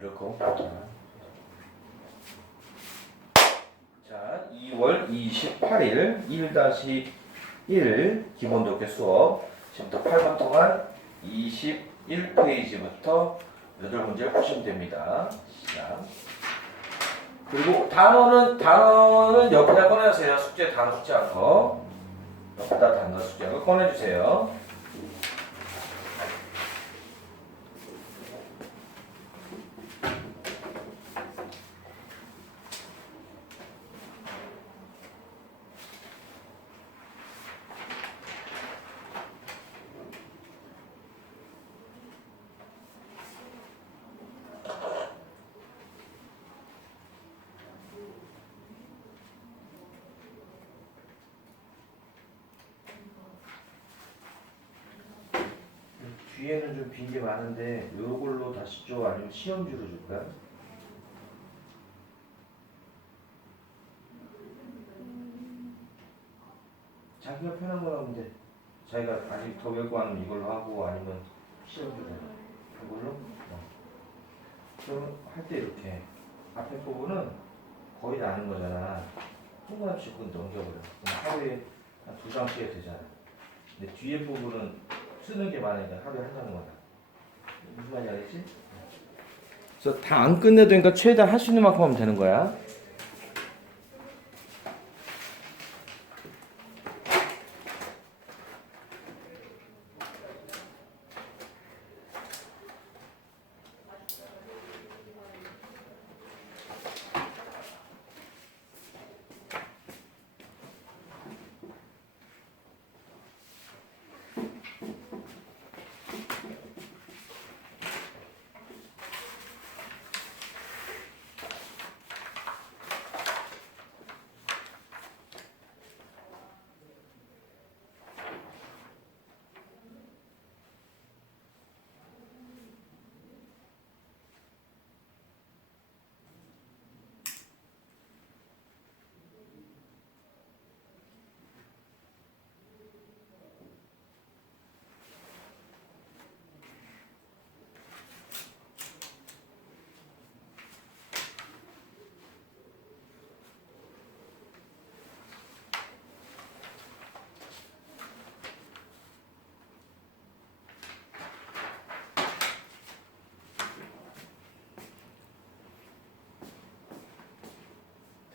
이렇게. 자, 2월 28일 1-1 기본독해 수업 지금부터 8분 동안 21페이지부터 8문제를 푸시면 됩니다. 시작. 그리고 단어는 옆에다 꺼내세요. 숙제 단어 숙제한 거 옆에다 단어 숙제한 거 꺼내주세요. 뒤에는 좀 빈 게 많은데 요걸로 다시 줘 아니면 시험지로 줄까요? 자기가 편한 거 하면 돼. 자기가 아직 더 외고 하면 이걸로 하고 아니면 시험지로 이걸로? 그럼 할 때 이렇게 앞에 부분은 거의 다 아는 거잖아. 통과없이 그건 넘겨버려. 그럼 하루에 한 2장씩 해도 되잖아. 근데 뒤에 부분은 쓰는 게 많으니까 하루에 한다는 거다. 무슨 말인지 알겠지? 그래서 다 안 끝내도 되니까 최대한 할 수 있는 만큼 하면 되는 거야.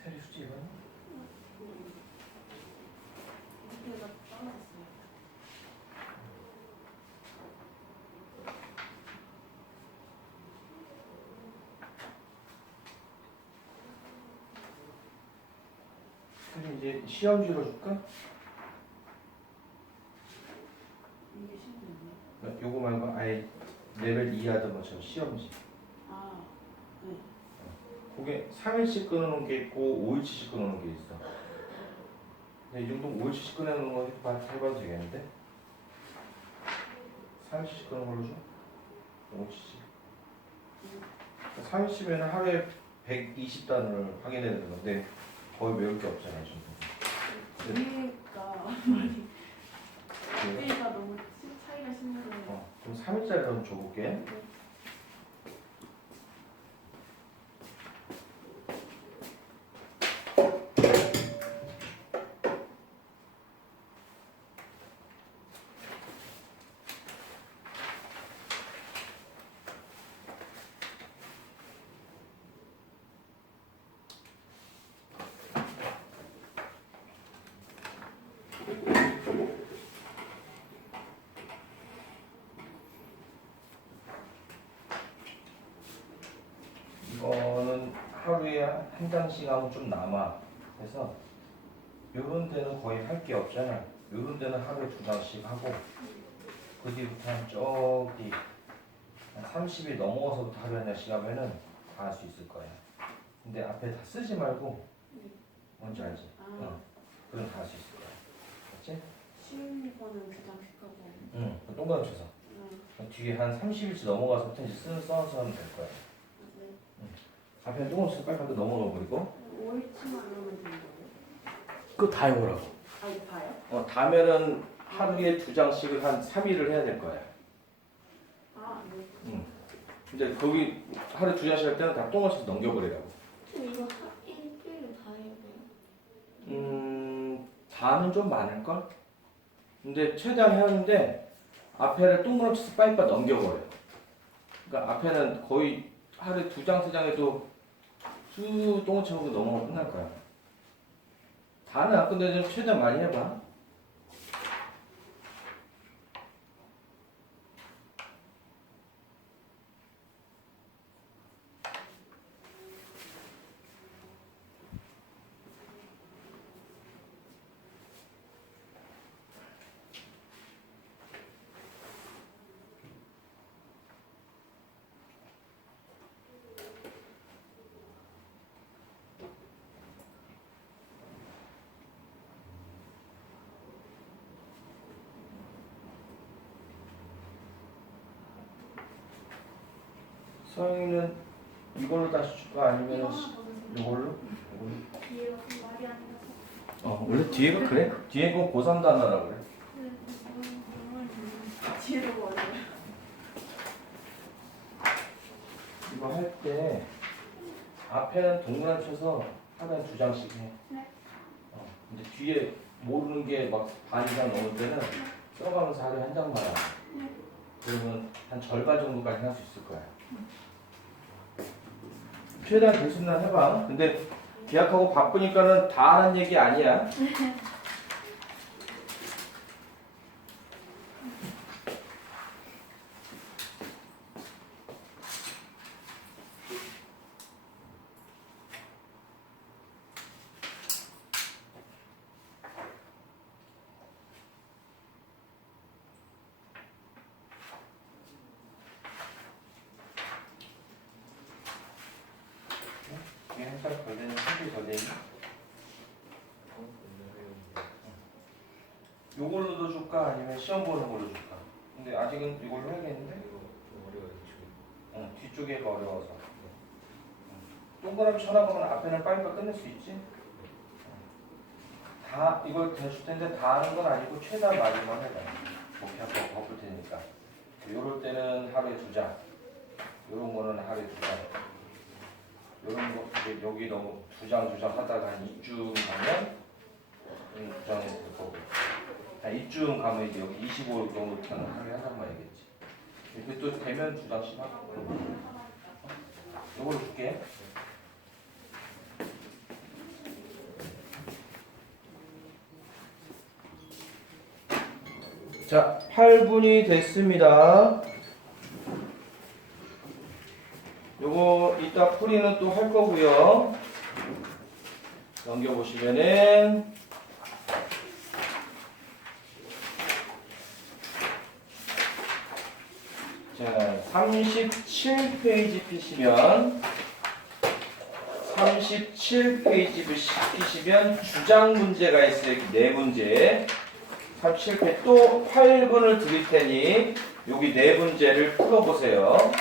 테리 숙제 이거는? 그럼 이제 시험지로 줄까? 이게 신기하네. 요거 말고 아예 레벨 2 하던 것처럼 시험지. 아, 네. 그게 3일씩 끊어놓은 게 있고 5일치씩 끊어놓은 게 있어. 근데 이 정도면 5일치씩 끊어놓은 거 해봐도 되겠는데? 3일치씩 끊은 걸로 줘? 5일치씩. 3일치면 하루에 120단을 확인해야 되는데 거의 외울 게 없잖아 지금. 위에가 너무 차이가 심해서. 그럼 3일짜리로 한번 줘볼게. 이거는 하루에 한 장씩 하면 좀 남아. 그래서 요런 데는 거의 할 게 없잖아. 요런 데는 하루에 2장씩 하고 그 뒤부터 한 저기 한 30일 넘어서부터 하루에 한 장씩 하면은 다 할 수 있을 거야. 근데 앞에 다 쓰지 말고 뭔지 알지? 그럼 다 할 수 있을 거야. 맞지? 쉬운 거는 2장씩 하고. 응. 동그라미 쳐서. 뒤에 한 30일치 넘어가서부터 이제 써서 하면 될 거야. 네. 앞에 동그라미 쳐서 빨리 넘어가 버리고. 5일치만 하면 되는 거예요? 그거 다 해보라고. 아, 이거 봐요? 다음에는 하루에 2장씩을 한 3일을 해야 될 거야. 아, 네. 응. 이제 거기 하루 2장씩 할 때는 다 똥을 쳐서 넘겨버리라고. 이거 일주일에 다 해야 돼요? 다는 좀 많을걸? 근데 최대한 해오는데 앞에를 동그랗게 쳐서 빨리빨리 넘겨버려. 그러니까 앞에는 거의 하루에 2장, 3장 해도 쭉 똥을 쳐고 넘어가면 끝날 거야. 다는 안 끝내도 최대한 많이 해봐. 서영이는 이걸로 다시 줄까? 아니면 이거 하나 더 주세요. 이걸로? 뒤에가 좀 말이 안 돼서. 원래 뒤에가 그래? 뒤에 거 고3 단어라 그래. 뒤에도 뭐예요? 이거 할 때 앞에는 동그란 쳐서 하나에 2장씩 해. 네. 근데 뒤에 모르는 게 막 반 이상 넘을 때는 써가면서 하루에 한 장만 하고. 네. 그러면 한 절반 정도까지 할 수 있을 거야. 최대한 될 수 있는 한 해봐. 근데 계약하고 바쁘니까는 다 하는 얘기 아니야. 이게 한 살 더 되는 한개 더 되니? 요걸로도 줄까? 아니면 시험 보는 걸로 줄까? 근데 아직은 이걸로 해야겠는데? 뒤쪽에가 어려워서. 동그라미 쳐나가면 앞에는 빨리빨리 끝낼 수 있지? 다 이걸 대줄 텐데 다 하는 건 아니고 최대한 많이만 해봐. 목표하고 바쁠 테니까. 요럴 때는 하루에 2장. 요런 거는 하루에 2장. 요런 거 이제 여기 너무 2장 하다가 한 2주 가면 2장이 될 거고. 한 2주 가면 이제 여기 25 정도부터는 하루에 한 장만 해야겠지. 이렇게 또 되면 2장씩 하고. 요걸로 줄게. 자, 8분이 됐습니다. 요거 이따 풀이는 또 할 거고요. 넘겨보시면은 자, 37페이지 피시면 37페이지 피시면 주장 문제가 있어요. 4문제. 37페이지 또 8분을 드릴 테니 여기 4문제를 풀어보세요.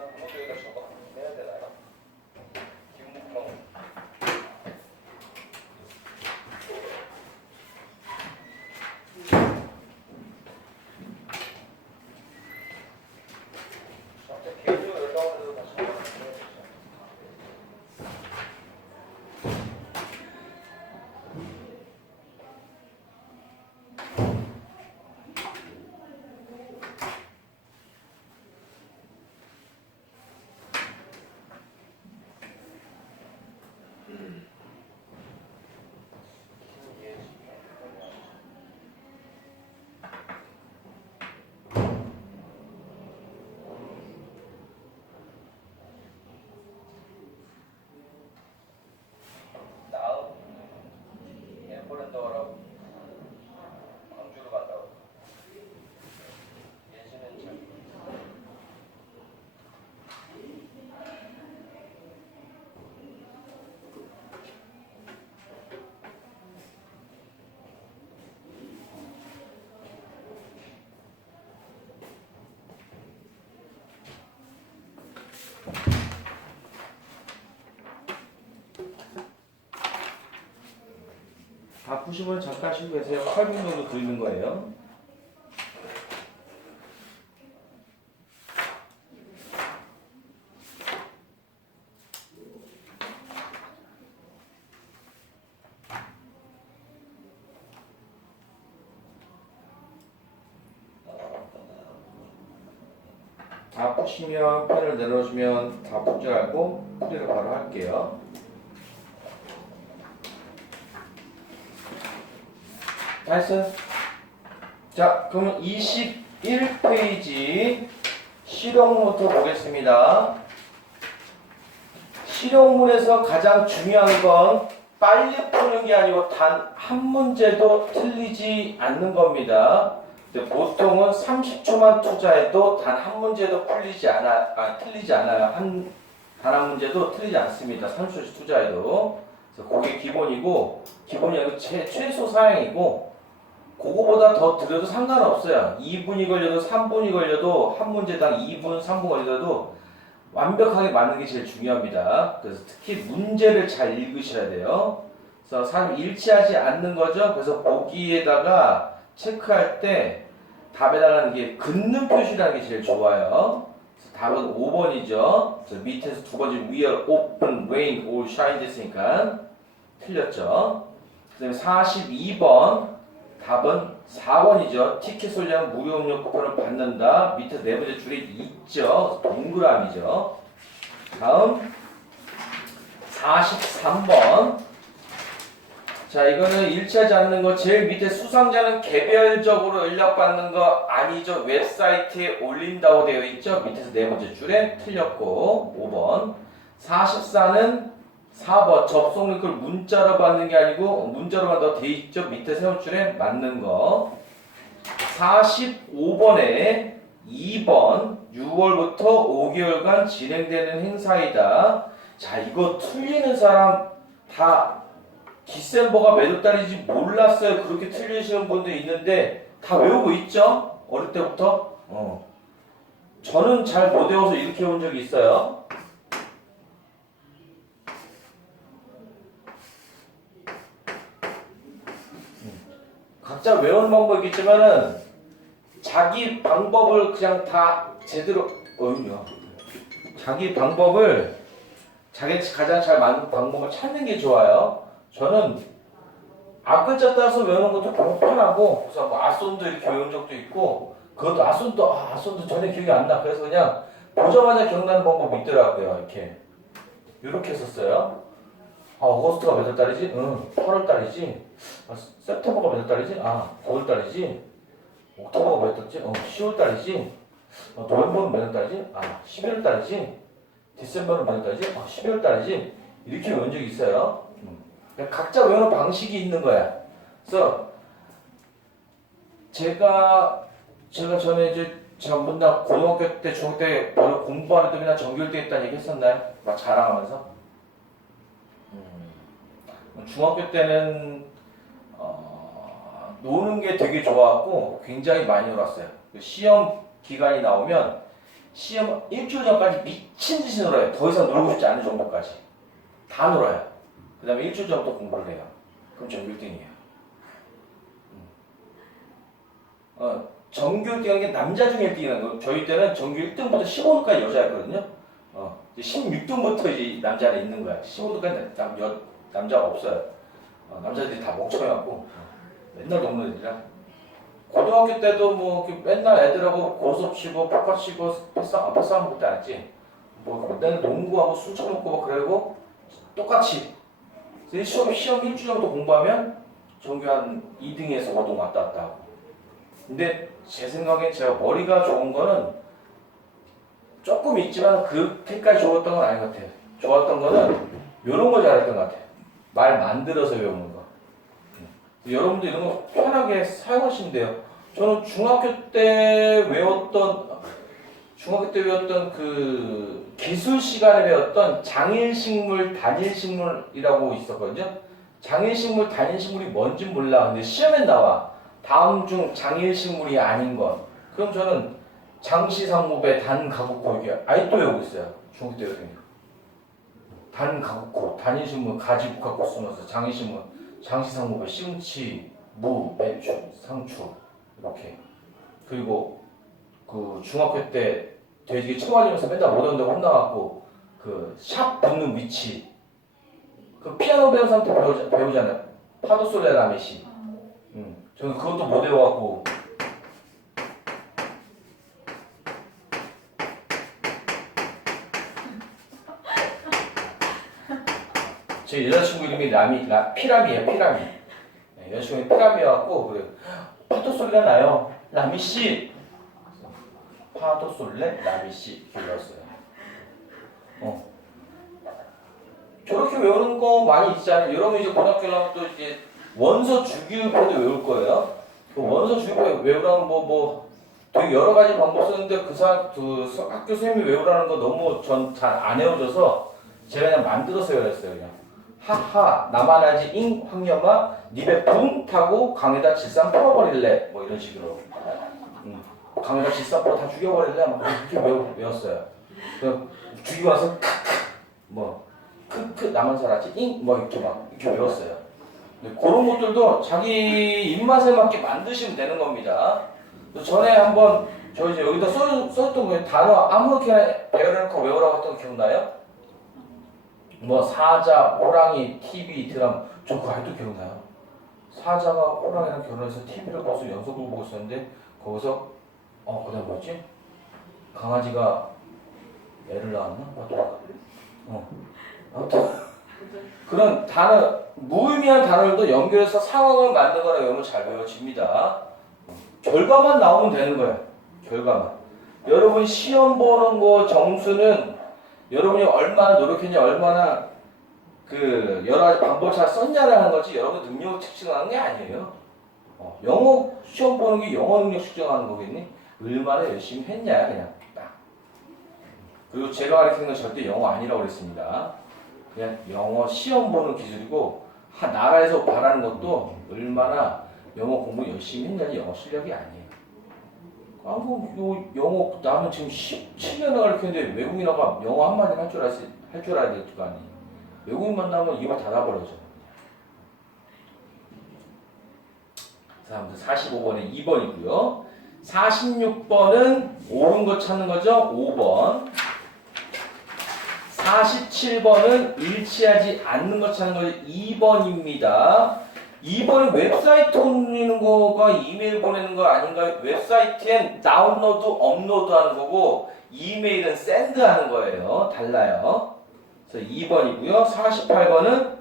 여기다 적어 해야 되나요? 김묵평. 개인적으로 연락을 해서 다시 한번 다음 에버랜드라고 광주로 간다고. 예시는 잘. 다 푸시면 잠깐 쉬고 계세요. 8분 정도 드리는 거예요. 다 푸시면 펜을 내려주면 다 푼 줄 알고 풀이를 바로 할게요. 다 했어요? 자, 그러면 21페이지 실용부터 보겠습니다. 실용문에서 가장 중요한 건 빨리 푸는 게 아니고 단 한 문제도 틀리지 않는 겁니다. 근데 보통은 30초만 투자해도 단 한 문제도 틀리지 않아요. 단 한 문제도 틀리지 않습니다. 30초씩 투자해도. 그래서 그게 기본이고, 기본이 아니고 최소 사양이고, 그거보다 더 들여도 상관없어요. 2분이 걸려도 3분이 걸려도 한 문제당 2분, 3분 걸려도 완벽하게 맞는 게 제일 중요합니다. 그래서 특히 문제를 잘 읽으셔야 돼요. 그래서 사람이 일치하지 않는 거죠. 그래서 보기에다가 체크할 때 답에다가 이게 긋는 표시라는 게 제일 좋아요. 그래서 답은 5번이죠. 그래서 밑에서 두 번째 위에 open, rain, or shine 됐으니까 틀렸죠. 그 다음에 42번 답은 4번이죠. 티켓 소지하면 무료 음료 쿠폰을 받는다. 밑에 네 번째 줄에 있죠. 동그라미죠. 다음 43번. 자, 이거는 일치하지 않는 거. 제일 밑에 수상자는 개별적으로 연락받는 거 아니죠. 웹사이트에 올린다고 되어 있죠. 밑에서 네 번째 줄에 틀렸고 5번. 44는 4번 접속 링크를 문자로 받는 게 아니고 문자로 받는다고 돼 있죠. 밑에 세 번째 줄에 맞는 거. 45번에 2번 6월부터 5개월간 진행되는 행사이다. 자, 이거 틀리는 사람 다 디셈버가 몇 월 달인지 몰랐어요. 그렇게 틀리시는 분도 있는데 다 외우고 있죠? 어릴 때부터. 저는 잘 못 외워서 이렇게 온 적이 있어요. 각자 외우는 방법이 있겠지만은 자기 방법을 그냥 다 제대로 자기 방법을 자기 가장 잘 맞는 방법을 찾는 게 좋아요. 저는 앞글자 따라서 외우는 것도 너무 편하고 그래서 뭐 아손도 이렇게 외운 적도 있고 그것도 아손도 전혀 기억이 안 나. 그래서 그냥 보자마자 기억나는 방법이 있더라고요. 이렇게 했었어요. 어거스트가 몇 월 달이지? 8월 달이지. 세프템버가 몇 월 달이지? 9월 달이지. 옥토버가 몇 달이지? 10월 달이지. 노벰버는 몇 월 달이지? 11월 달이지. 디셈버는 몇 월 달이지? 12월 달이지. 이렇게 외운 적이 있어요. 각자 외우는 방식이 있는 거야. 그래서 제가 전에 이제 전부 다 고등학교 때, 중학교 때 별로 공부하는 데나 정규일등 했다는 얘기 했었나요? 막 자랑하면서. 중학교 때는 노는 게 되게 좋아하고 굉장히 많이 놀았어요. 시험 기간이 나오면 시험 일주일 전까지 미친 듯이 놀아요. 더 이상 놀고 싶지 않은 정도까지. 다 놀아요. 그 다음에 일주일 전부터 공부를 해요. 그럼 전교 1등이에요. 전교 1등인 게 남자 중에 1등이라는 거. 저희 때는 전교 1등부터 15등까지 여자였거든요. 이제 16등부터 이제 남자는 있는 거야. 15등까지 남자가 없어요. 남자들이 다 멍청해갖고 맨날 노는 애들이라. 고등학교 때도 뭐 맨날 애들하고 고소 치고 팍팍 치고 패싸움 그때 안 했지. 뭐 맨날 농구하고 술 처먹고 뭐 그러고 똑같이. 시험 일주일 정도 공부하면 전교 한 2등에서 5등 왔다 갔다 하고. 근데 제 생각엔 제가 머리가 좋은 거는 조금 있지만 그렇게까지 좋았던 건 아닌 것 같아요. 좋았던 거는 이런 거 잘했던 것 같아요. 말 만들어서 외우는 거. 여러분도 이런 거 편하게 사용하시면 돼요. 저는 중학교 때 외웠던 그 기술 시간에 배웠던 장일식물, 단일식물이라고 있었거든요. 장일식물, 단일식물이 뭔지 몰라. 근데 시험에 나와. 다음 중 장일식물이 아닌 것. 그럼 저는 장시상무배 단가국고 이게 아직도 외우고 있어요. 중학교 때 외우던 게. 단가국고, 단일식물, 가지국화꽃 쓰면서 장일식물, 장시상무배, 시금치, 무, 배추, 상추 이렇게. 그리고 그 중학교 때 돼지개 쳐맞으면서 맨날 못 온다고 혼나갖고 그 샵 붙는 위치. 그 피아노 배운 사람한테 배우잖아요. 파도솔레 라메시. 저는 그것도 못 외워갖고 제 여자친구 이름이 피라미예요. 피라미. 네, 여자친구 피라미여갖고 그래. 파도솔레가 나요. 라미씨. 파도솔레 라미씨 불렀어요. 저렇게 외우는 거 많이 있잖아요. 여러분 이제 고등학교 가면 또 이제 원서 주기율표도 외울 거예요. 그 원서 주기율표 외우라는 되게 여러 가지 방법 쓰는데 학교 선생님이 외우라는 거 너무 전 잘 안 외워져서 제가 그냥 만들어서 외웠어요. 그냥 하하 나만 알지 잉 황여마 니배 붕 타고 강에다 질산 풀어버릴래 뭐 이런 식으로 강에다 질산 풀어 다 죽여버릴래 막 이렇게 외웠어요. 죽이고 와서 크크 나만 살았지 잉 뭐 이렇게 외웠어요. 그런 것들도 자기 입맛에 맞게 만드시면 되는 겁니다. 전에 한번 저 이제 여기다 써줬던 거예요. 단어 아무렇게나 배열해놓고 외우라고 했던 거 기억나요? 뭐 사자, 호랑이, TV, 드라마. 저 그거 아직도 기억나요. 사자가 호랑이랑 결혼해서 TV를 벌써 연속으로 보고 있었는데 거기서 그다음 뭐였지? 강아지가 애를 낳았나? 아무튼 그런 무의미한 단어들도 연결해서 상황을 만들거나 외우면 잘 외워집니다. 결과만 나오면 되는 거예요. 결과만. 여러분 시험 보는 거 점수는 여러분이 얼마나 노력했냐, 얼마나 여러 가지 방법을 잘 썼냐라는 거지 여러분 능력을 측정하는 게 아니에요. 영어 시험 보는 게 영어 능력 측정하는 거겠니? 얼마나 열심히 했냐 그냥 딱. 그리고 제가 가르치는 건 절대 영어 아니라고 그랬습니다. 그냥 영어 시험 보는 기술이고 나라에서 바라는 것도 얼마나 영어 공부 열심히 했냐지 영어 실력이 아니에요. 영어 나는 지금 17년을 가르쳤는데 외국인 아가 영어 한마디는 할 줄 알아야 될 거 아니에요. 외국인 만나면 입을 닫아버려져. 자, 45번에 2번이고요. 46번은 옳은 거 찾는 거죠. 5번. 47번은 일치하지 않는 것 찾는 거죠. 2번입니다. 2번은 웹사이트 올리는 거가 이메일 보내는 거 아닌가요? 웹사이트엔 다운로드, 업로드 하는 거고 이메일은 샌드 하는 거예요. 달라요. 그래서 2번이고요. 48번은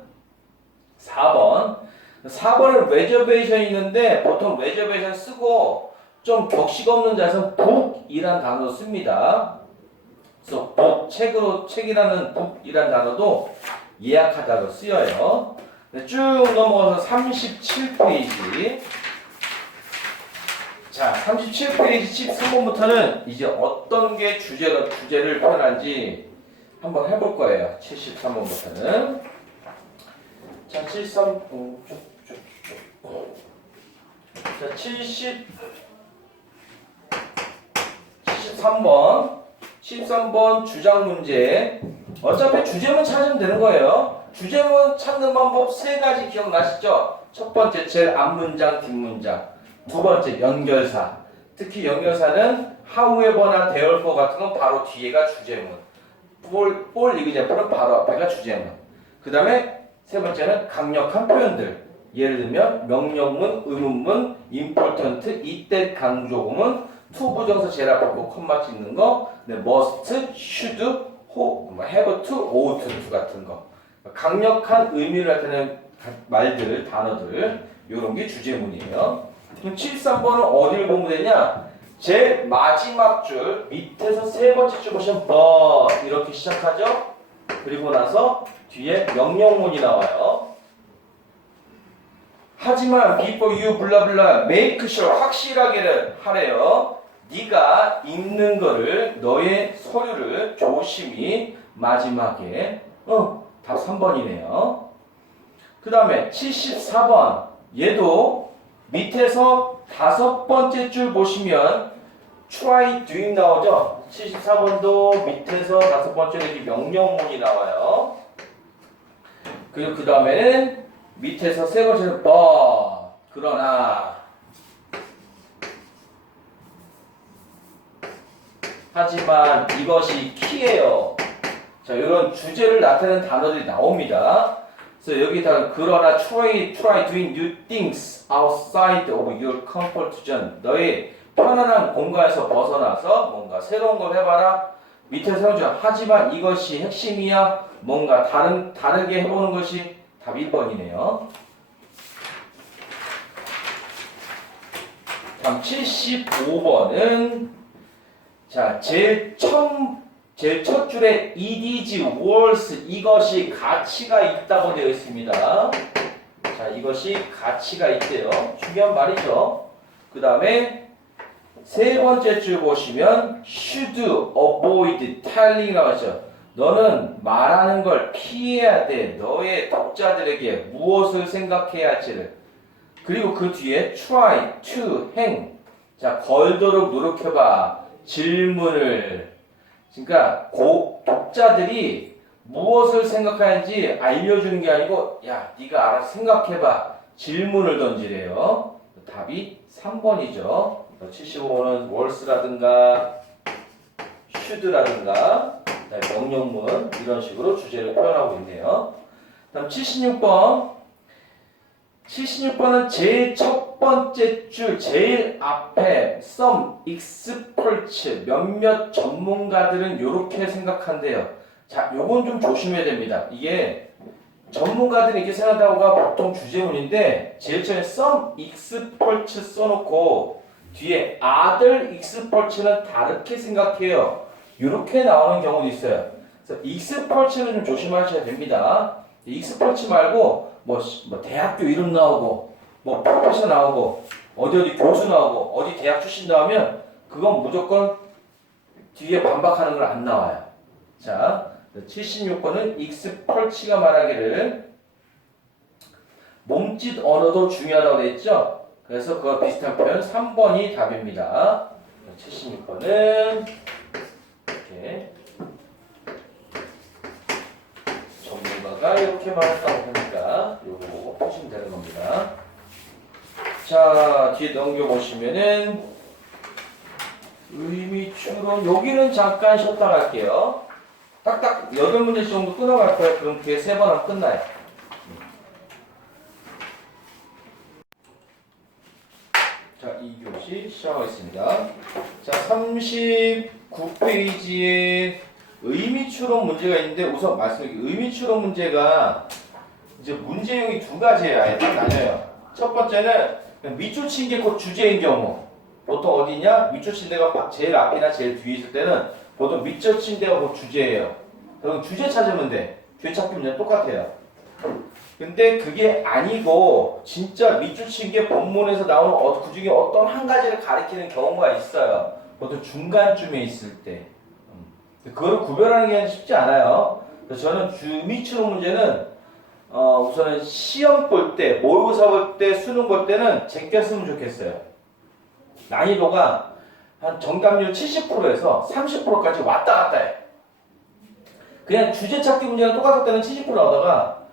4번. 4번은 레저베이션이 있는데 보통 레저베이션 쓰고 좀 격식 없는 자에서는 북이란 단어 씁니다. 그래서 책이라는 북이란 단어도 예약하다고 쓰여요. 쭉 넘어가서 37페이지. 자, 37페이지 13번부터는 이제 어떤 게 주제를 표현하는지 한번 해볼 거예요. 73번부터는. 자, 73번. 13번 주장 문제. 어차피 주제문 찾으면 되는 거예요. 주제문 찾는 방법 세 가지 기억나시죠? 첫 번째 제일 앞문장, 뒷문장. 두 번째 연결사. 특히 연결사는 however나 therefore 같은 건 바로 뒤에가 주제문. for example은 바로 앞에가 주제문. 그 다음에 세 번째는 강력한 표현들. 예를 들면 명령문, 의문문, important, 이때 강조구문, to 부정사 제일 앞에 꼭 콤마 찍는 거, must, should, have to, ought to 같은 거. 강력한 의미를 나타내는 말들, 단어들 이런 게 주제문이에요. 그럼 73번은 어디를 보면 되냐? 제일 마지막 줄 밑에서 세 번째 줄 보시면 but 이렇게 시작하죠. 그리고 나서 뒤에 명령문이 나와요. 하지만 before you 블라블라 make sure 확실하게를 하래요. 네가 읽는 거를 너의 서류를 조심히 마지막에 답 3번이네요. 그 다음에 74번 얘도 밑에서 다섯 번째 줄 보시면 try doing 나오죠. 74번도 밑에서 다섯 번째 이렇게 명령문이 나와요. 그리고 그 다음에는 밑에서 세 번째는 but 그러나 하지만 이것이 키예요. 자, 이런 주제를 나타내는 단어들이 나옵니다. 그래서 여기다가 그러나 try doing new things outside of your comfort zone. 너의 편안한 공간에서 벗어나서 뭔가 새로운 걸 해봐라. 밑에 세 번째 하지만 이것이 핵심이야. 뭔가 다르게 해보는 것이 답 1번이네요. 다음 75번은 자, 제일 첫 줄에 it is worth 이것이 가치가 있다고 되어 있습니다. 자, 이것이 가치가 있대요. 중요한 말이죠. 그 다음에 세 번째 줄 보시면 should avoid telling이라고 하죠. 너는 말하는 걸 피해야 돼. 너의 독자들에게 무엇을 생각해야 할지를. 그리고 그 뒤에 try to 행. 자, 걸도록 노력해봐. 질문을. 그러니까 독자들이 무엇을 생각하는지 알려주는 게 아니고 야, 네가 알아서 생각해봐. 질문을 던지래요. 답이 3번이죠. 75번은 worth라든가 should라든가 명령문 이런 식으로 주제를 표현하고 있네요. 다음 76번. 76번은 제일 첫 번째 줄 제일 앞에 some experts 몇몇 전문가들은 이렇게 생각한대요. 자, 요건 좀 조심해야 됩니다. 이게 전문가들이 이렇게 생각한다고가 보통 주제문인데 제일 처음에 some experts 써놓고 뒤에 other experts는 다르게 생각해요. 이렇게 나오는 경우도 있어요. 그래서 experts는 좀 조심하셔야 됩니다. experts 말고 뭐 대학교 이름 나오고 뭐 프로페서 나오고 어디 교수 나오고 어디 대학 출신 나오면 그건 무조건 뒤에 반박하는 걸 안 나와요. 자, 76번은 experts가 말하기를 몸짓 언어도 중요하다고 되어 있죠. 그래서 그거 비슷한 표현 3번이 답입니다. 76번은 이렇게 전문가가 이렇게 말했다고 보니까 요거 보시면 되는 겁니다. 자, 뒤에 넘겨보시면은 의미 추론 여기는 잠깐 쉬었다 갈게요. 딱딱 8문제 정도 끊어갈 거예요. 그럼 그게 3번 하면 끝나요. 자, 2교시 시작하겠습니다. 자, 39페이지에 의미 추론 문제가 있는데 우선 말씀드릴게요. 의미 추론 문제가 이제 문제용이 두 가지예요. 아예 딱 나뉘어요. 첫 번째는 밑줄 친 게 곧 주제인 경우. 보통 어디냐? 밑줄 친 데가 제일 앞이나 제일 뒤에 있을 때는 보통 밑줄 친 데가 곧 주제예요. 그럼 주제 찾으면 돼. 주제 찾기 문제는 똑같아요. 근데 그게 아니고 진짜 밑줄 친 게 본문에서 나오는 그 중에 어떤 한 가지를 가리키는 경우가 있어요. 보통 중간쯤에 있을 때. 그걸 구별하는 게 쉽지 않아요. 그래서 저는 밑추론 문제는 우선은 시험 볼 때, 모의고사 볼 때, 수능 볼 때는 제껴 쓰면 좋겠어요. 난이도가 한 정답률 70%에서 30%까지 왔다 갔다 해. 그냥 주제 찾기 문제가 똑같을 때는 70% 나오다가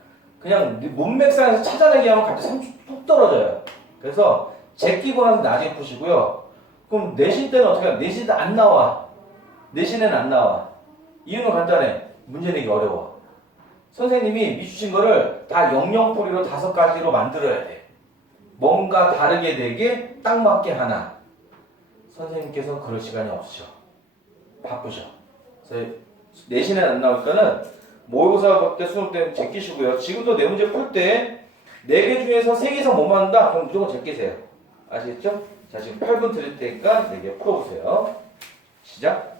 그냥 문맥상에서 찾아내기 하면 갑자기 30% 떨어져요. 그래서 제끼고 나서 나중에 푸시고요. 그럼 내신 때는 어떻게 해요? 내신 때 안 나와. 내신에는 안 나와. 이유는 간단해. 문제 내기 어려워. 선생님이 미주신 거를 다 영영풀이로 5가지로 만들어야 돼. 뭔가 다르게 되게 딱 맞게 하나. 선생님께서 그럴 시간이 없으셔. 바쁘셔. 그래서 내신에 안 나올 때는 모의고사밖에 수능 때는 제끼시고요. 지금도 네 문제 풀 때 4개 중에서 3개 이상 못 맞는다? 그럼 무조건 제끼세요. 아시겠죠? 자, 지금 8분 드릴 테니까 4개 풀어보세요. 시작.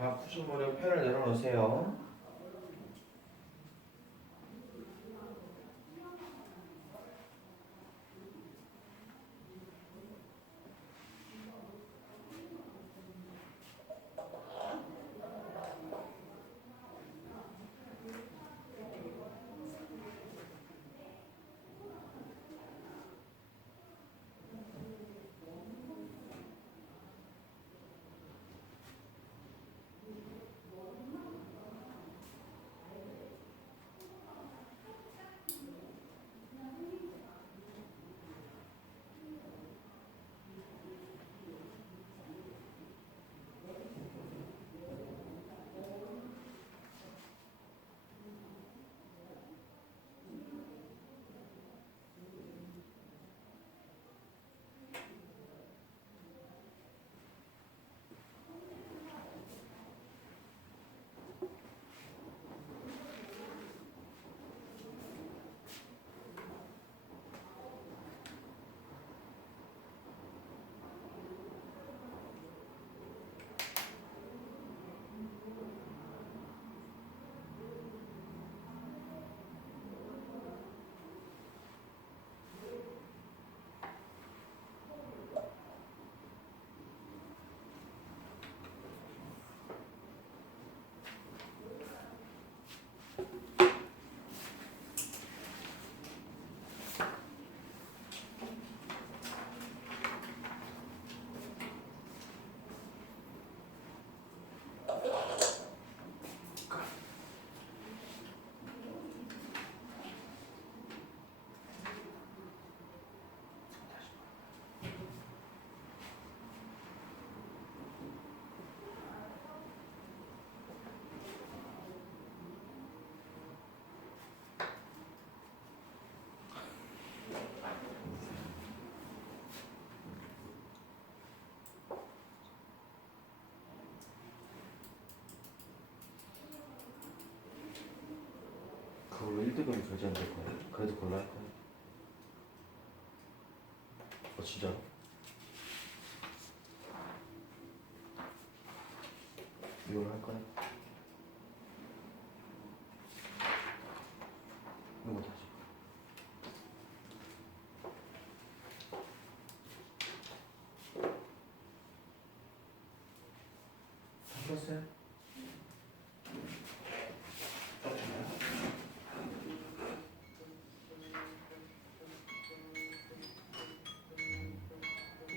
다 푸신 분은 펜을 내려놓으세요. 그걸로 1등급이 결정될 거야. 그래도 그걸로 할 거야. 진짜로? 이걸로 할 거야? 이거 다시. 다 켰어요?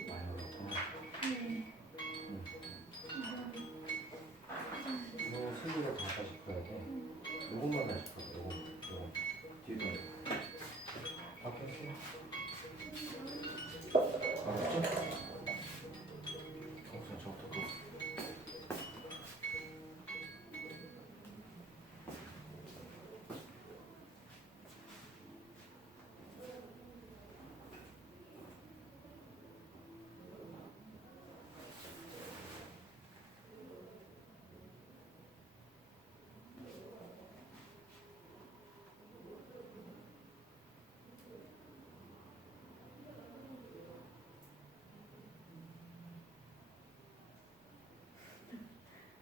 많이 어렵구나. 이거 세 개를 다 다시 풀어야 돼. 요것만 다시 풀어. 요거. 뒤로. 바뀌었어? 알았죠? 저부터 끄고.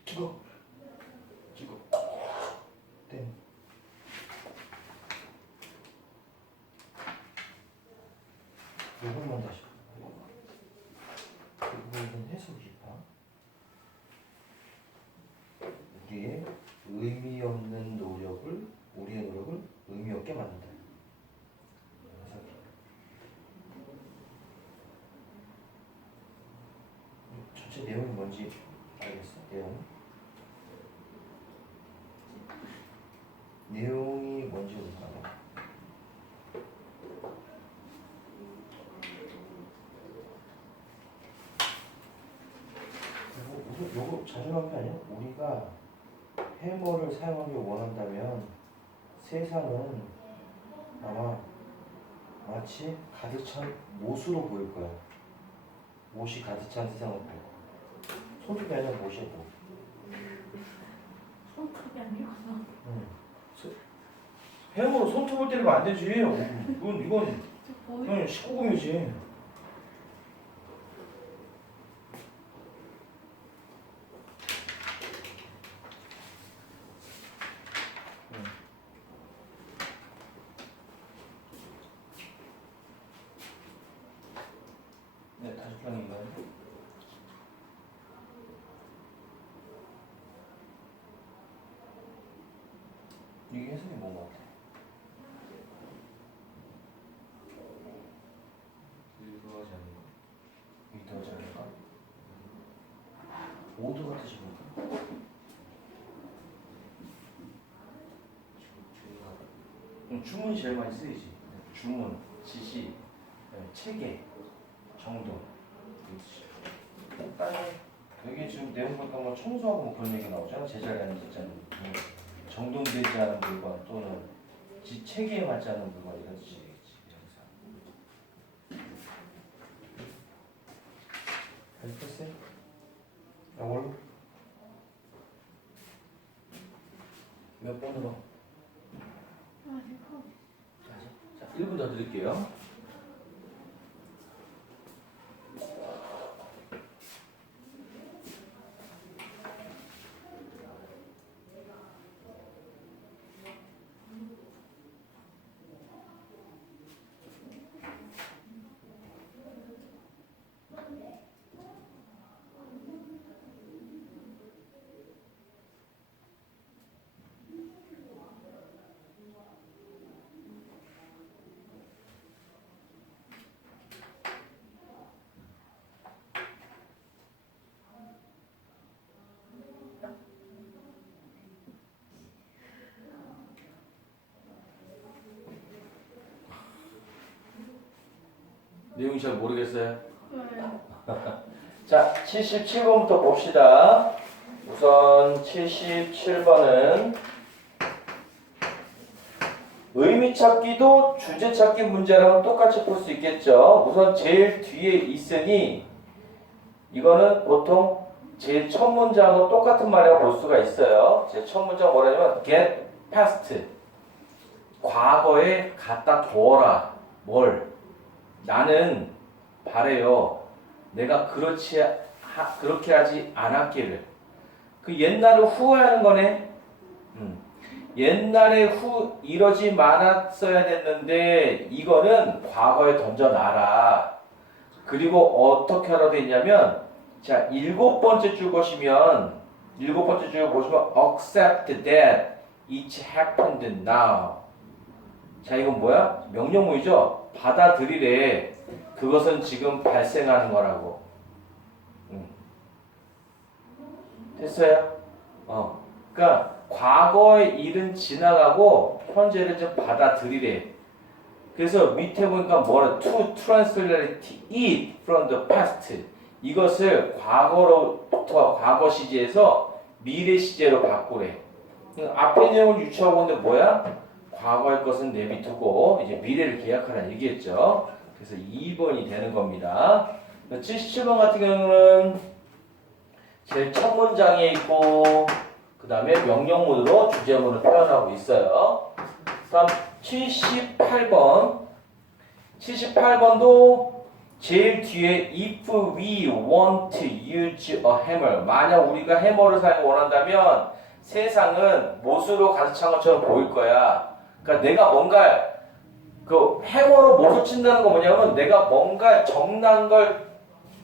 찍어. 땡. 요것만 다시. 이거는 해석이 봐. 우리의 의미 없는 노력을, 우리의 노력을 의미 없게 만든다. 해석이. 전체 내용이 뭔지 알겠어? 내용이 뭔지 볼까요? 요거 자주 하는 게 아니야? 우리가 해머를 사용하길 원한다면 세상은 아마 마치 가득 찬 못으로 보일 거야. 못이 가득 찬 세상을 보일 거야. 손톱이 아니라 못이야 뭐. 손톱이 아니라서. 해머로 손톱을 때리면 안 되지. 이건 그냥 19금이지. 형인가요? 이게 해석이 뭔 것 같아? 들어가지 않는가? 이게 들어가지 않을까? 오도가 뜻이 뭘까? 주문이 제일 많이 쓰이지. 주문, 지시, 체계, 정돈. 여기 지금 내용 보니까 뭐 청소하고 뭐 그런 얘기 나오잖아. 제자리에 앉지 않는 정돈되지 않은 물건 또는 체계에 맞지 않는 물건 이런 뜻이겠지. 알겠어요? 이걸로 몇 번으로? 자, 1분 더 드릴게요. 내용이 잘 모르겠어요? 자, 77번부터 봅시다. 우선 77번은 의미 찾기도 주제 찾기 문제랑 똑같이 풀 수 있겠죠. 우선 제일 뒤에 있으니 이거는 보통 제일 첫 문장하고 똑같은 말이라고 볼 수가 있어요. 제일 첫 문장 뭐라냐면 get past. 과거에 갖다 두어라. 뭘? 나는 바래요. 내가 그렇게 하지 않았기를. 그 옛날을 후회하는 거네. 옛날에 이러지 말았어야 됐는데 이거는 과거에 던져놔라. 그리고 어떻게 하라 돼 있냐면 자, 7번째 줄 보시면 accept that it happened now. 자, 이건 뭐야? 명령문이죠? 받아들이래. 그것은 지금 발생하는 거라고. 됐어요? 그러니까 과거의 일은 지나가고 현재를 좀 받아들이래. 그래서 밑에 보니까 뭐라? To translate it from the past. 이것을 과거로부터 과거 시제에서 미래 시제로 바꾸래. 앞에 내용을 유추하고 있는데 뭐야? 과거의 것은 내비두고 이제 미래를 기약하라는 얘기겠죠. 그래서 2번이 되는 겁니다. 77번 같은 경우는 제일 첫 문장에 있고 그 다음에 명령문으로 주제문을 표현하고 있어요. 다음 78번도 제일 뒤에 if we want to use a hammer, 만약 우리가 해머를 사용 원한다면 세상은 못으로 가득 찬 것처럼 보일 거야. 그러니까 내가 뭔가 그 해머로 못을 친다는 건 뭐냐면 내가 뭔가 정난 걸,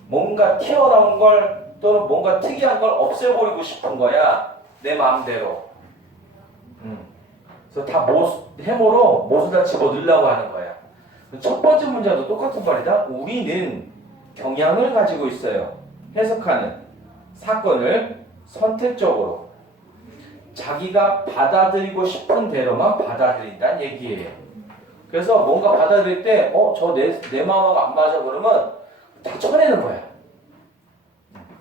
뭔가 튀어나온 걸 또는 뭔가 특이한 걸 없애버리고 싶은 거야. 내 마음대로. 그래서 다 해머로 못을 다 집어넣으려고 하는 거야. 첫 번째 문제도 똑같은 말이다. 우리는 경향을 가지고 있어요. 해석하는 사건을 선택적으로 자기가 받아들이고 싶은 대로만 받아들인다는 얘기예요. 그래서 뭔가 받아들일 때 저 내 마음하고 안 맞아 그러면 다 쳐내는 거야.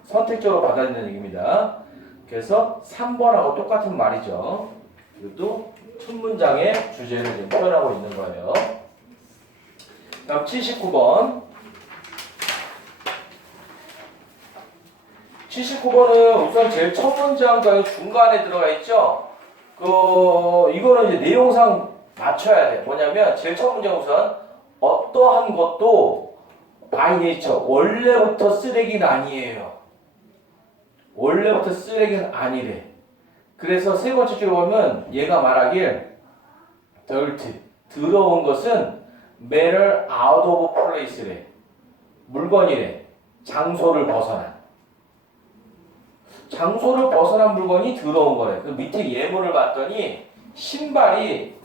선택적으로 받아들이는 얘기입니다. 그래서 3번하고 똑같은 말이죠. 이것도 첫 문장의 주제를 지금 표현하고 있는 거예요. 다음 79번. 79번은 우선 제일 첫 문장과 중간에 들어가 있죠. 이거는 이제 내용상 맞춰야 돼. 뭐냐면 제일 첫 문장 우선 어떠한 것도 by nature 원래부터 쓰레기는 아니에요. 원래부터 쓰레기는 아니래. 그래서 세 번째 줄 보면 얘가 말하길 dirt 더러운 것은 matter out of place래. 물건이래. 장소를 벗어난. 장소를 벗어난 물건이 들어온 거래. 그 밑에 예문을 봤더니 신발이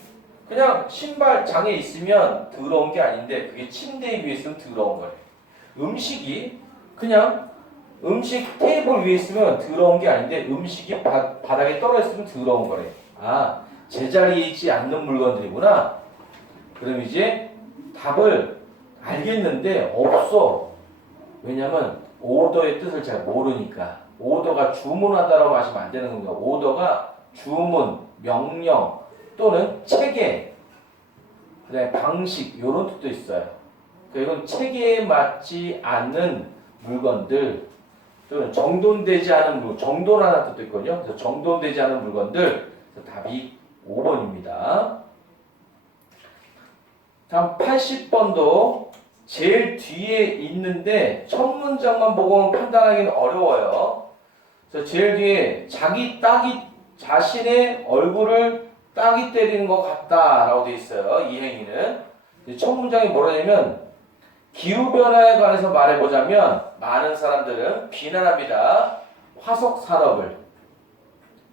그냥 신발장에 있으면 들어온 게 아닌데 그게 침대 위에 있으면 들어온 거래. 음식이 그냥 음식 테이블 위에 있으면 들어온 게 아닌데 음식이 바닥에 떨어져 있으면 들어온 거래. 아, 제자리에 있지 않는 물건들이구나. 그럼 이제 답을 알겠는데 없어. 왜냐면 오더의 뜻을 잘 모르니까. 오더가 주문하다라고 하시면 안 되는 겁니다. 오더가 주문, 명령 또는 체계, 그다음에 방식 이런 뜻도 있어요. 그러니까 이건 체계에 맞지 않는 물건들 또는 정돈되지 않은 물건, 정돈하는 뜻도 있거든요. 그래서 정돈되지 않은 물건들. 그래서 답이 5번입니다. 다음 80번도 제일 뒤에 있는데 첫 문장만 보고는 판단하기는 어려워요. 그래서 제일 뒤에 자기 딸이 자신의 얼굴을 딱이 때리는 것 같다라고 되어 있어요. 이 행위는. 첫 문장이 뭐라냐면 기후변화에 관해서 말해보자면 많은 사람들은 비난합니다. 화석산업을.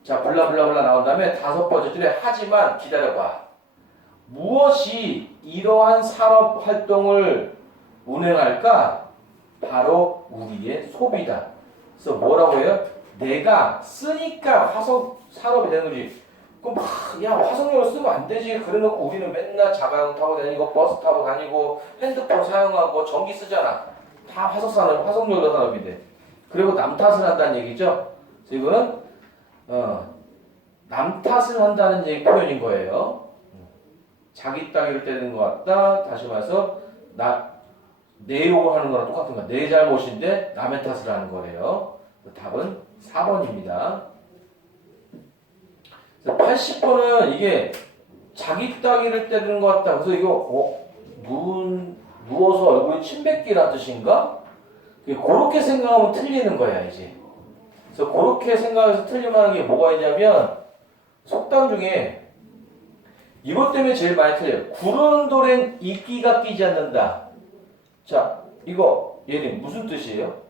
자, 블라블라블라 나온 다음에 다섯 번째 줄에 하지만 기다려봐. 무엇이 이러한 산업활동을 운행할까? 바로 우리의 소비다. 그래서 뭐라고 해요? 내가 쓰니까 화석 산업이 되는 거지. 그럼 야 화석연료 쓰면 안 되지. 그래놓고 우리는 맨날 자가용 타고 다니고 버스 타고 다니고 핸드폰 사용하고 전기 쓰잖아. 다 화석 산업, 화석연료 산업인데. 그리고 남 탓을 한다는 얘기죠. 그래서 이거는 남 탓을 한다는 얘기 표현인 거예요. 자기 따귀를 때리는 것 같다. 다시 말해서 내 욕을 하는 거랑 똑같은 거야. 내 잘못인데 남의 탓을 하는 거예요. 답은 4번입니다. 80번은 이게 자기 따귀를 때리는 것 같다. 그래서 이거 누워서 얼굴에 침 뱉기란 뜻인가? 그렇게 생각하면 틀리는 거야 이제. 그래서 그렇게 생각해서 틀릴만한 게 뭐가 있냐면 속담 중에 이것 때문에 제일 많이 틀려요. 구르는 돌엔 이끼가 끼지 않는다. 자, 이거 얘는 무슨 뜻이에요?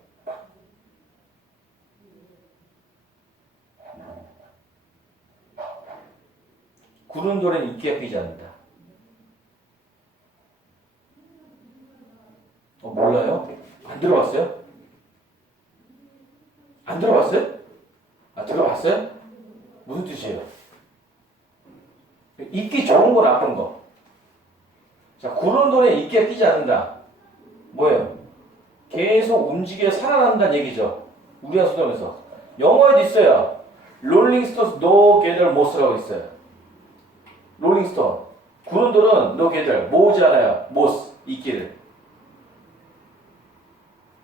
구르는 돌엔 이끼가 끼지 않는다. 몰라요? 안 들어봤어요? 안 들어봤어요? 아, 들어봤어요? 무슨 뜻이에요? 이끼 좋은 거 나쁜 거. 자, 구르는 돌에 이끼가 끼지 않는다. 뭐예요? 계속 움직여 살아난다는 얘기죠. 우리가 소설에서. 영어에도 있어요. 롤링스톤스 no gather moss라고 있어요. 롤링스톤. 구르는 돌은 no gather, 모으지 않아요. moss, 이끼를.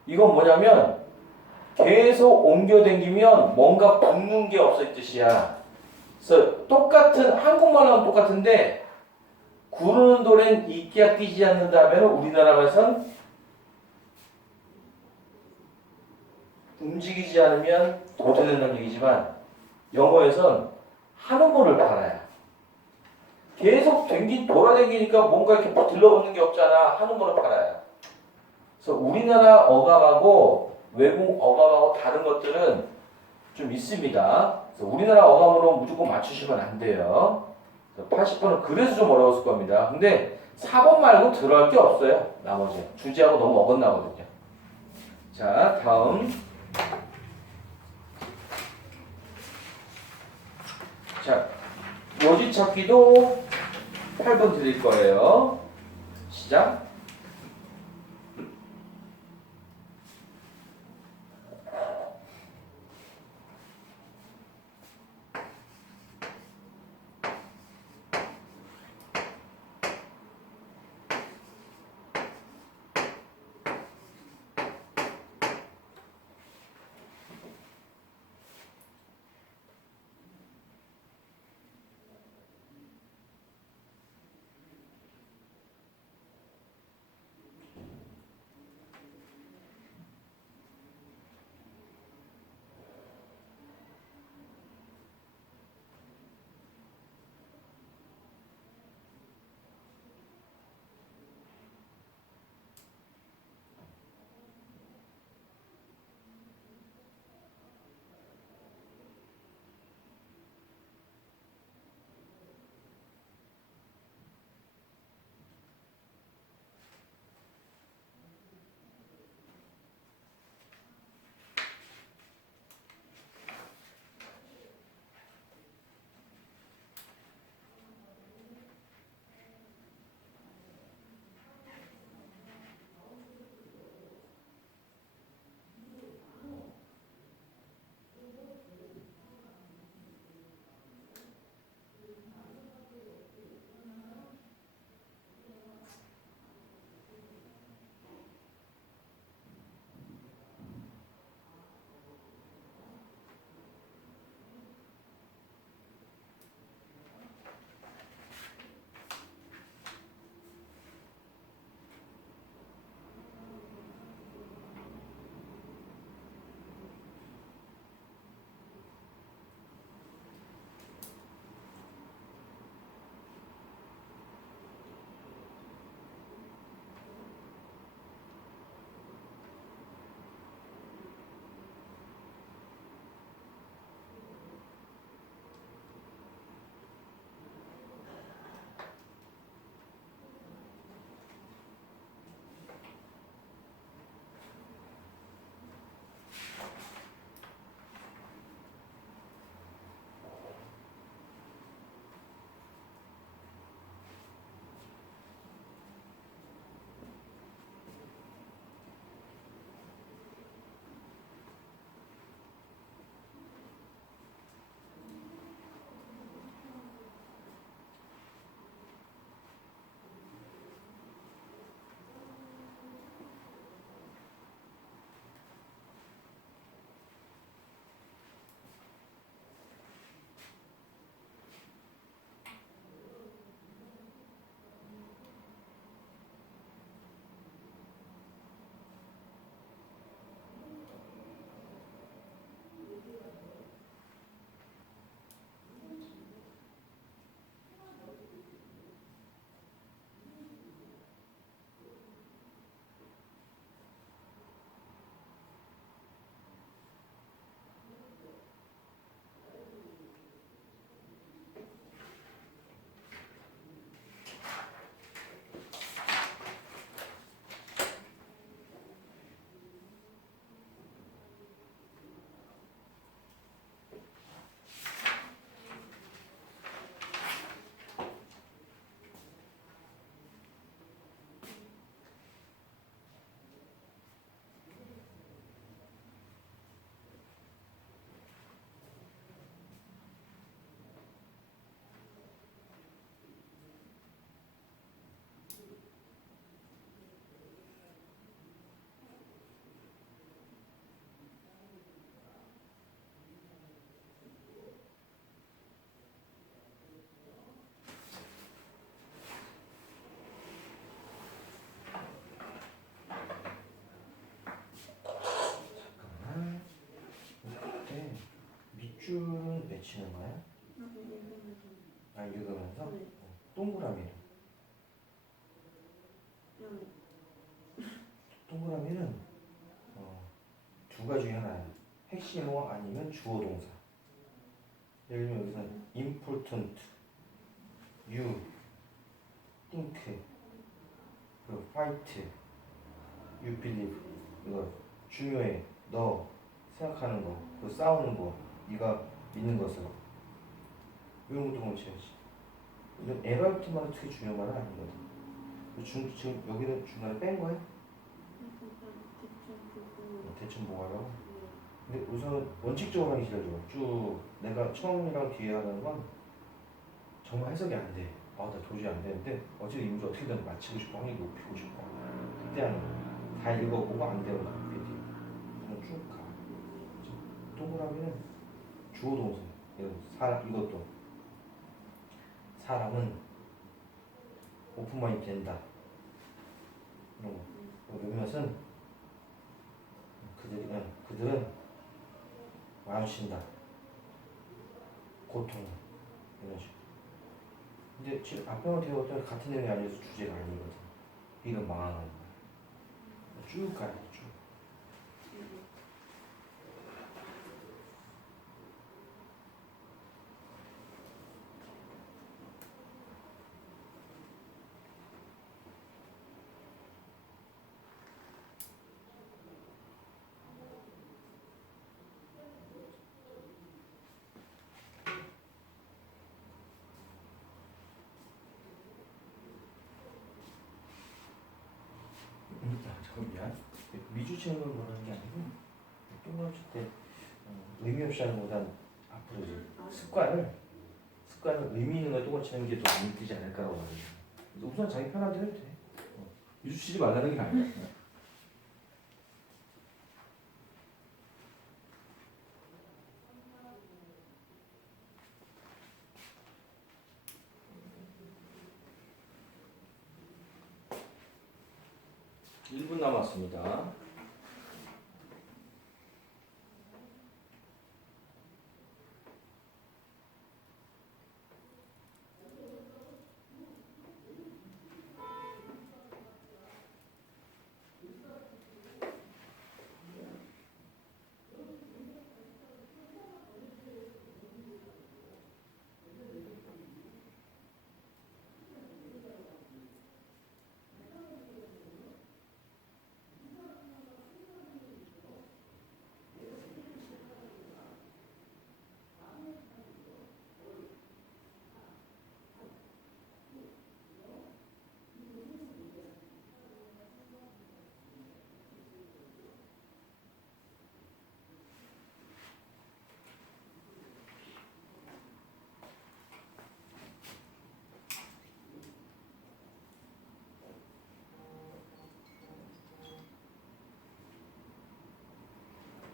이건 뭐냐면 계속 옮겨다니면 뭔가 붙는 게 없을 뜻이야. 그래서 똑같은 한국말로 하면 똑같은데 구르는 돌엔 이끼가 끼지 않는다 하면 우리나라에선 움직이지 않으면 도태된다는 얘기지만 영어에선 하는 거를 팔아야. 계속 돌아다니니까 뭔가 이렇게 들러붙는 게 없잖아. 하는 거를 팔아야. 그래서 우리나라 어감하고 외국 어감하고 다른 것들은 좀 있습니다. 그래서 우리나라 어감으로 무조건 맞추시면 안 돼요. 80번은 그래서 좀 어려웠을 겁니다. 근데 4번 말고 들어갈 게 없어요. 나머지 주제하고 너무 어긋나거든요. 자, 다음. 자, 요지 찾기도 8번 드릴 거예요. 시작. 줄은 맺히는 거야? 아, 읽으면서? 네. 동그라미는? 그냥 동그라미는 두 가지 중에 하나야. 핵심어 아니면 주어 동사. 예를 들면 여기서는 important, you, think, 그리고 fight, you believe. 이거 중요해. 너 생각하는 거, 그 싸우는 거, 네가 믿는 것을. 이런 것도 고쳐야지. 이런 abou트만 되게 중요한 말은 아니거든. 지금 여기는 중간에 뺀 거야? 대충 뭐 하라고? 근데 우선 원칙적으로 하기 싫어져. 쭉 내가 처음이랑 뒤에 하는 건 정말 해석이 안 돼. 나 도저히 안 되는데 어차피 이 문제 어떻게든 맞히고 싶어, 확률 높이고 싶어. 그때 하는 거. 다 읽어보고 안 되면 그때 그냥 쭉 가. 동그라미는 주어 동사. 이것도 사람은 오픈마인드 된다. 이런 거. 몇몇은 그들은 마주친다. 고통. 이런 식으로. 근데 지금 앞에만 되었던 같은 내용이 아니어서 주제가 아니거든. 이건 망하는 거야. 쭉 가야 돼, 쭉. 잠깐 미안. 미주체는 뭐라는 게 아니고 동그라미 때 의미 없이 하는 것보단 앞으로 이제 습관을 의미 있는 걸 동그라치는 게 더 믿기지 않을까라고 말이야. 우선 자기 편한 대로 해도 돼. 미주치지 말라는 게 아니야. 1분 남았습니다.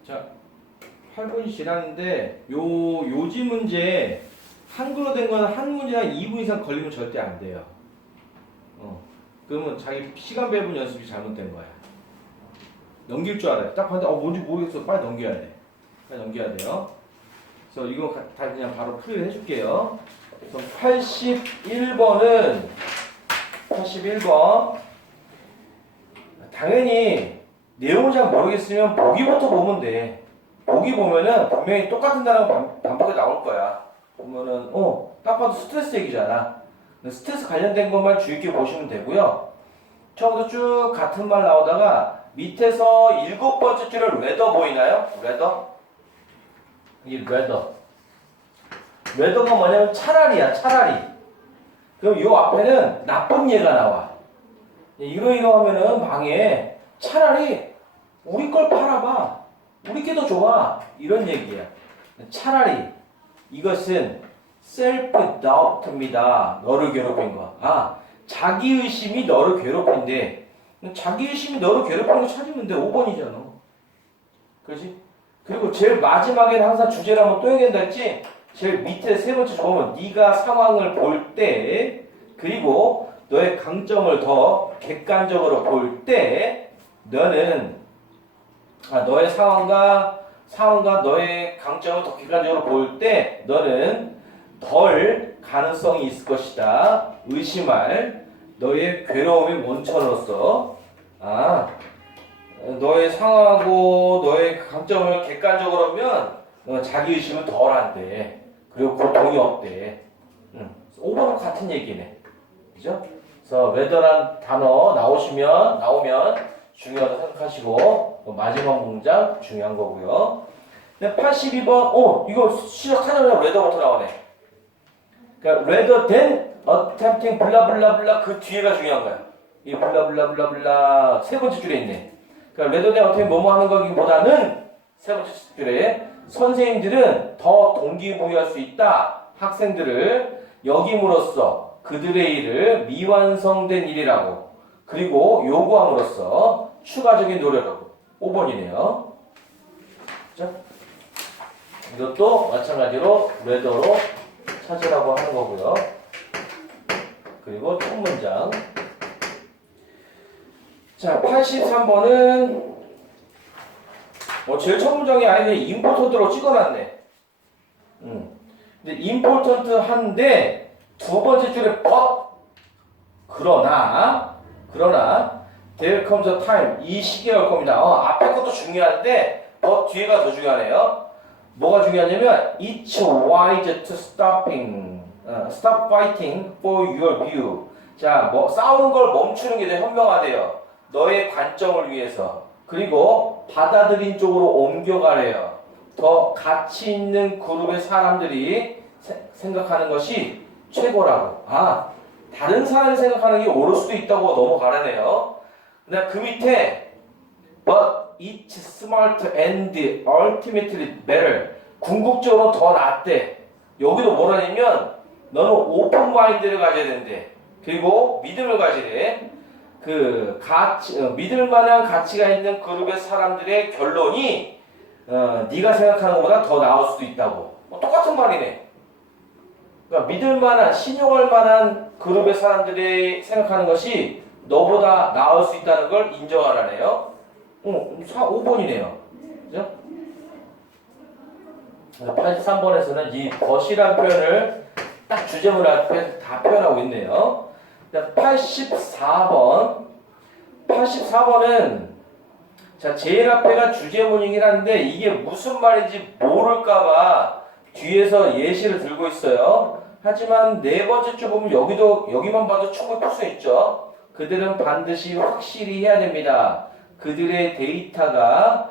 자, 8분이 지났는데 요지 문제 한글로 된 거는 한 문제당 2분 이상 걸리면 절대 안 돼요. 그러면 자기 시간 배분 연습이 잘못된 거야. 넘길 줄 알아요. 딱 봤는데 뭔지 모르겠어. 빨리 넘겨야 돼. 빨리 넘겨야 돼요. 그래서 이거 다 그냥 바로 풀이를 해줄게요. 그래서 81번은 81번 당연히 내용을 잘 모르겠으면 보기부터 보면 돼. 보기 보면은 분명히 똑같은 단어가 반복해 나올 거야. 보면은 딱 봐도 스트레스 얘기잖아. 스트레스 관련된 것만 주의 깊게 보시면 되고요. 처음부터 쭉 같은 말 나오다가 밑에서 7번째 줄에 웨더 보이나요? 웨더? 이 웨더. 웨더가 뭐냐면 차라리야, 차라리. 그럼 요 앞에는 나쁜 예가 나와. 이거 하면은 망해. 차라리 우리 걸 팔아봐. 우리 게 더 좋아. 이런 얘기야. 차라리 이것은 self-doubt입니다. 너를 괴롭힌 거. 자기의심이 너를 괴롭힌대. 자기의심이 너를 괴롭히는 거 찾으면 돼. 5번이잖아. 그렇지? 그리고 제일 마지막에는 항상 주제를 한번 또 해야 된다 했지? 제일 밑에 세 번째 보면 네가 상황을 볼 때 그리고 너의 강점을 더 객관적으로 볼 때 너는 너의 상황과 상황과 너의 강점을 더 객관적으로 볼 때 너는 덜 가능성이 있을 것이다. 의심할 너의 괴로움의 원천으로서 너의 상황하고 너의 강점을 객관적으로 하면 자기 의심은 덜 한대. 그리고 고통이 없대. 5번하고 같은 얘기네. 그죠? 그래서 whether란 단어 나오면 중요하다고 생각하시고 마지막 문장 중요한 거고요. 82번 이거 시작하자마자 whether부터 나오네. 그러니까 rather than attempting 블라블라블라 그 뒤에가 중요한 거야. 이 블라블라블라블라 세 번째 줄에 있네. 그러니까 rather than attempting 뭐뭐 하는 거기보다는 세 번째 줄에 선생님들은 더 동기부여할 수 있다. 학생들을 여김으로써 그들의 일을 미완성된 일이라고 그리고 요구함으로써 추가적인 노력하고 5번이네요. 그렇죠? 이것도 마찬가지로 rather로 찾으라고 하는 거고요. 그리고 첫 문장. 자, 83번은 제일 첫 문장에 아예 important로 찍어놨네. 근데 important 한데 두 번째 줄에 but 그러나 there comes a time 이 시기가 올 겁니다. 앞에 것도 중요한데 뒤에가 더 중요하네요. 뭐가 중요하냐면 it's wise to stop fighting for your view. 자, 싸우는 걸 멈추는 게 더 현명하대요. 너의 관점을 위해서. 그리고 받아들인 쪽으로 옮겨가래요. 더 가치 있는 그룹의 사람들이 생각하는 것이 최고라고. 다른 사람이 생각하는 게 옳을 수도 있다고 넘어가라네요. 근데 그 밑에 but it's smart and ultimately better. 궁극적으로 더 낫대. 여기도 뭐라냐면 너는 오픈 마인드를 가져야 된대. 그리고 믿음을 가지래. 믿을 만한 가치가 있는 그룹의 사람들의 결론이 네가 생각하는 것보다 더 나을 수도 있다고. 똑같은 말이네. 그러니까 믿을 만한, 신용할 만한 그룹의 사람들이 생각하는 것이 너보다 나을 수 있다는 걸 인정하라네요. 5번이네요. 그죠? 83번에서는 이 벗이란 표현을 딱 주제문 앞에 다 표현하고 있네요. 84번은 자, 제일 앞에가 주제문이긴 한데 이게 무슨 말인지 모를까봐 뒤에서 예시를 들고 있어요. 하지만 네 번째 줄 보면 여기만 봐도 충분히 풀 수 있죠. 그들은 반드시 확실히 해야 됩니다. 그들의 데이터가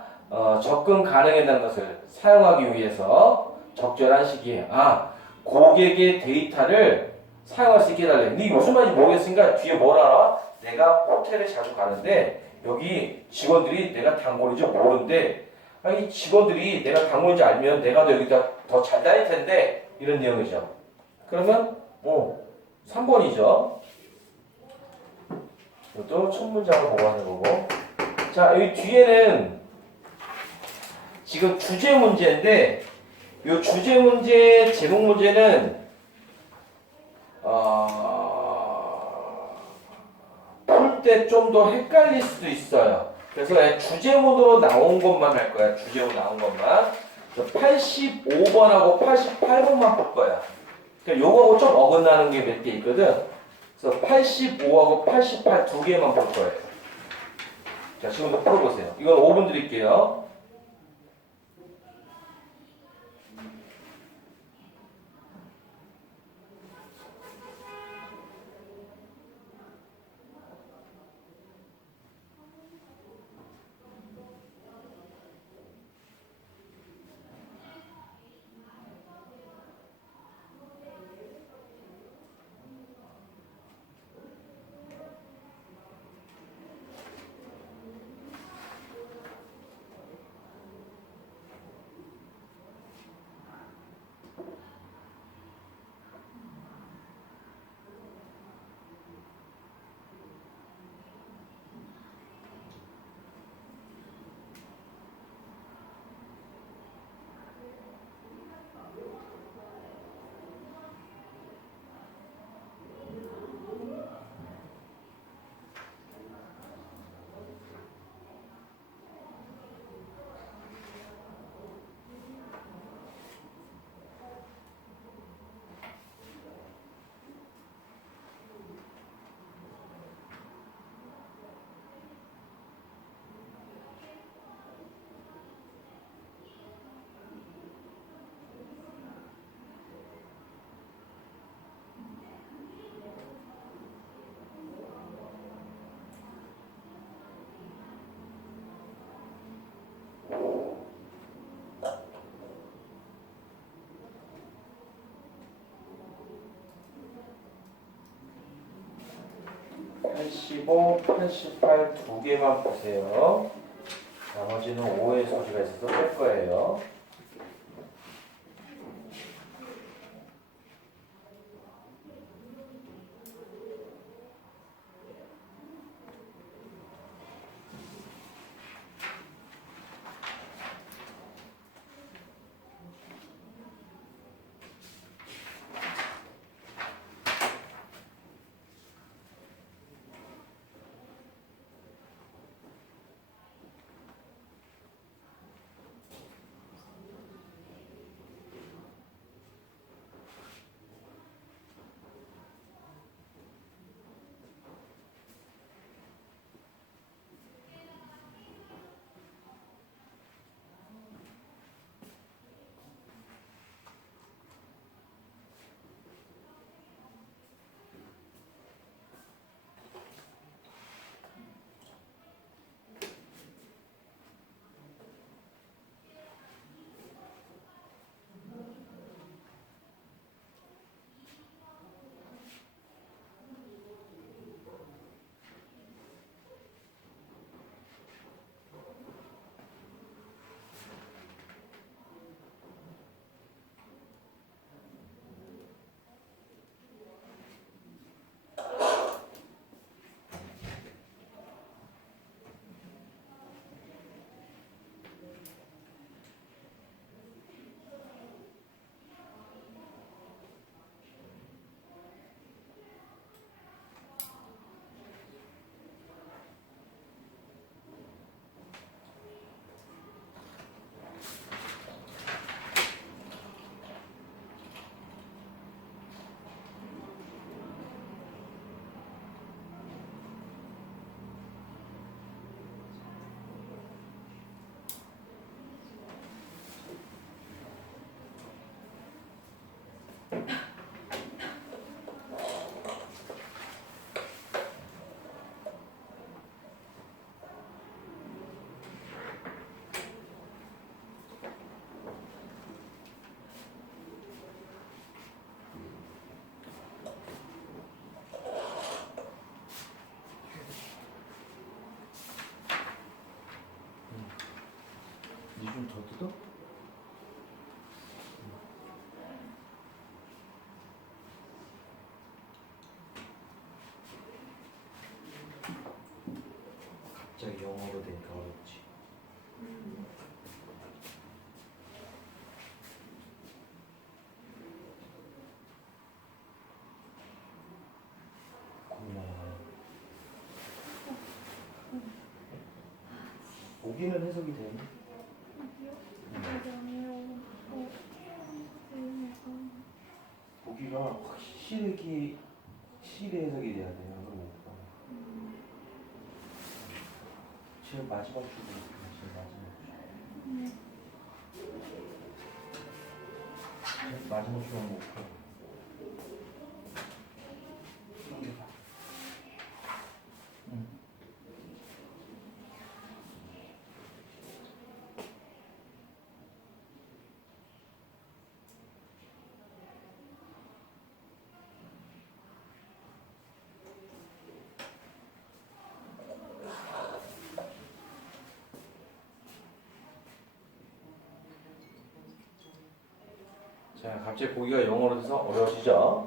접근 가능하다는 것을 사용하기 위해서 적절한 시기에 고객의 데이터를 사용할 수 있게 해달래. 근데 이게 무슨 말인지 모르겠으니까 뒤에 뭘 알아? 내가 호텔에 자주 가는데 여기 직원들이 내가 단골인지 모르는데 이 직원들이 내가 단골인지 알면 내가 더 여기다 더 잘 다닐 텐데 이런 내용이죠. 그러면 3번이죠. 이것도 첫 문장을 보고 하는 거고. 자, 여기 뒤에는 지금 주제 문제인데 이 주제 문제, 제목 문제는 풀 때 좀 더 헷갈릴 수도 있어요. 그래서 주제문으로 나온 것만 할 거야. 주제문 나온 것만. 85번하고 88번만 풀 거야. 그러니까 요거하고 좀 어긋나는 게 몇 개 있거든. 그래서 85하고 88 두 개만 풀 거예요. 자, 지금부터 풀어보세요. 이건 5분 드릴게요. 85, 88 두 개만 보세요. 나머지는 5의 소지가 있어서 뺄 거예요. 니 좀 더 뜯어? 갑자기 영어로 되니까 어렵지. 고마워. 보기는 해석이 되니? 보기가 확실히 해석이 돼야 돼요. 그럼 제일 마지막 줄이 제일 마지막 줄은 못 풀어. 자, 갑자기 보기가 영어로 돼서 어려워지죠.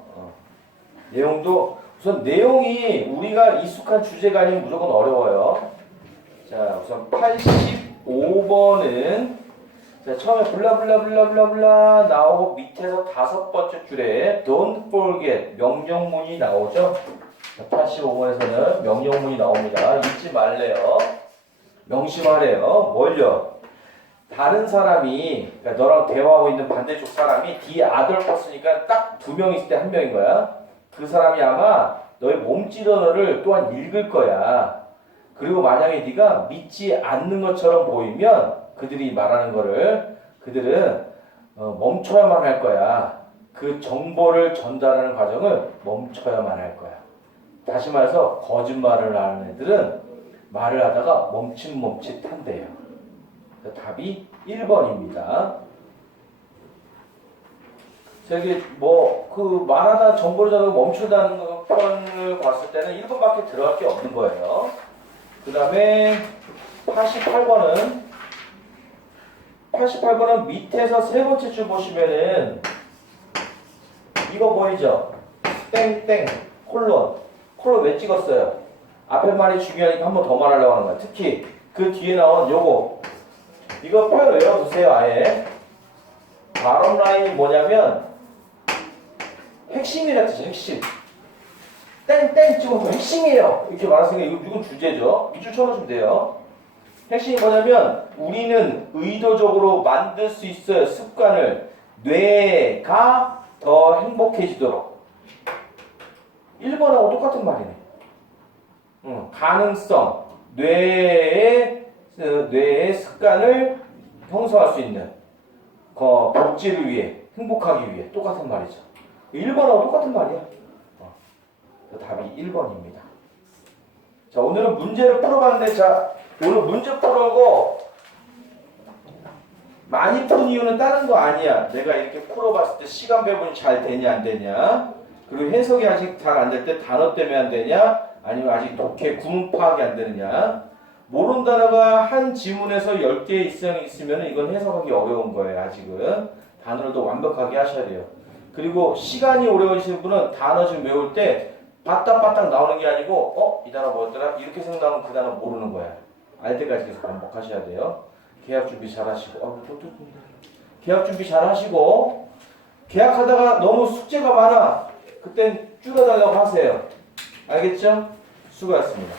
내용도 우선 내용이 우리가 익숙한 주제가 아니면 무조건 어려워요. 자, 우선 85번은 자, 처음에 블라블라블라블라블라 나오고 밑에서 5번째 줄에 don't forget 명령문이 나오죠. 85번에서는 명령문이 나옵니다. 잊지 말래요. 명심하래요. 뭘요? 다른 사람이, 그러니까 너랑 대화하고 있는 반대쪽 사람이 the other person이니까 딱 2명 있을 때 1명인 거야. 그 사람이 아마 너의 몸짓 언어를 또한 읽을 거야. 그리고 만약에 네가 믿지 않는 것처럼 보이면 그들이 말하는 거를 그들은 멈춰야만 할 거야. 그 정보를 전달하는 과정을 멈춰야만 할 거야. 다시 말해서 거짓말을 하는 애들은 말을 하다가 멈칫멈칫한대요. 답이 1번입니다. 저기 그 말하다 정보를 전하고 멈추다는 거 자교편을 봤을 때는 1번밖에 들어갈 게 없는 거예요. 그 다음에 88번은 밑에서 세 번째 줄 보시면은 이거 보이죠? 땡땡 콜론 왜 찍었어요? 앞에 말이 중요하니까 한 번 더 말하려고 하는 거야. 특히 그 뒤에 나온 요거 이거 표현 외워두세요. 아예 바로 라인이 뭐냐면 핵심이라 뜻이에요. 핵심 땡땡 찍어서 핵심이에요. 이렇게 말했으니까 이건 주제죠. 밑줄 쳐놓으시면 돼요. 핵심이 뭐냐면 우리는 의도적으로 만들 수 있어요. 습관을 뇌가 더 행복해지도록. 1번하고 똑같은 말이네. 가능성 뇌의 습관을 형성할 수 있는 복지를 위해 행복하기 위해 똑같은 말이죠. 1번하고 똑같은 말이야. 답이 1번입니다. 자, 오늘은 문제를 풀어봤는데, 자, 오늘 문제 풀고 많이 푸는 이유는 다른 거 아니야. 내가 이렇게 풀어봤을 때 시간 배분이 잘 되냐 안 되냐, 그리고 해석이 아직 잘 안 될 때 단어 때문에 안 되냐, 아니면 아직 독해 구문 파악이 안 되느냐. 모르는 단어가 한 지문에서 10개 이상이 있으면 이건 해석하기 어려운 거예요. 아직은 단어를 더 완벽하게 하셔야 돼요. 그리고 시간이 오래 걸리시는 분은 단어 지금 외울 때 바딱바딱 나오는 게 아니고 이 단어 뭐였더라? 이렇게 생각하면 그 단어 모르는 거야. 알 때까지 계속 반복하셔야 돼요. 계약 준비 잘 하시고 계약 준비 잘 하시고, 계약하다가 너무 숙제가 많아 그땐 줄여달라고 하세요. 알겠죠? 수고하셨습니다.